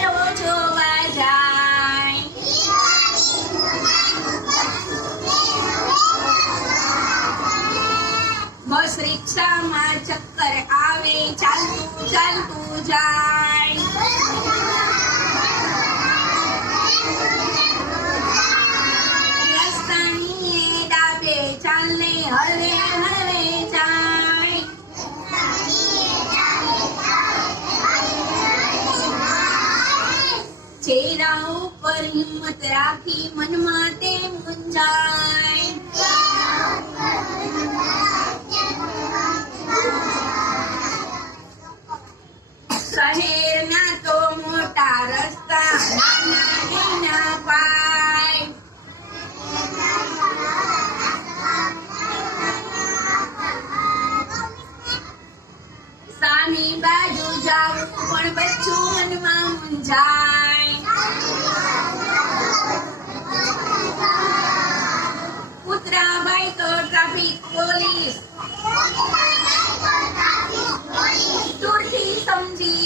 મેળો જોવા જાય બસ રિક્ષામાં ચક્કર આવે ચાલતું ચાલતું જાય રસ્તાની એ ડાબે ચાલે હરે હરે ચહેરા ઉપર હિંમત રાખી મનમાં તે મુંજાય શહેરના તો મોટા રસ્તા નાના એના પાય સામી બાજુ જાવું પણ બચ્ચું મનમાં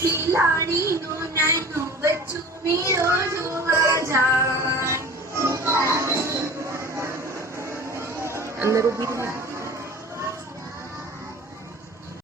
ખિલાડીનો નાનો બચ્ચું મેળો જોવા જાય. અંદર ઊભી